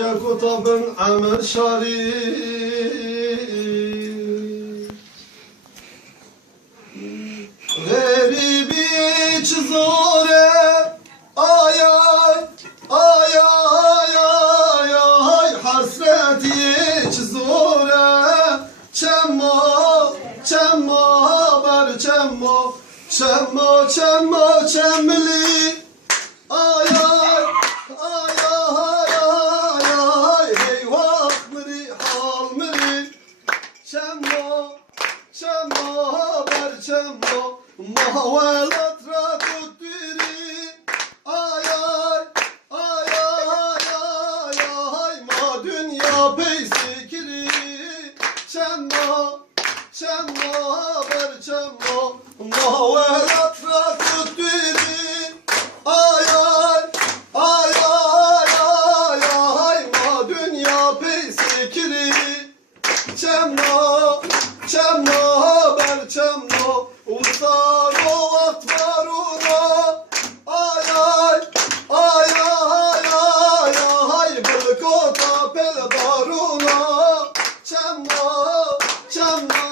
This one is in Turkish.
ya kutabın amir şari. Garibi çizore ay ay ay ay ay ay hasreti çizore çemma çemma ber çemma çemma çemma çemli ay ay ay ay ay ay hey vak mri hal mri çemma çemma ber çemma mahvelat rakutiri ay ay ay ay ay ay ma dünya peysikiri çemma çemma ber çemma mahvelat rakutiri ay ay ay ay ay ay ma dünya peysikiri çemma çemma ber çemma uzar o vakt varuna ay ay ay ay ay ay bılkota pel baruna çemma çemma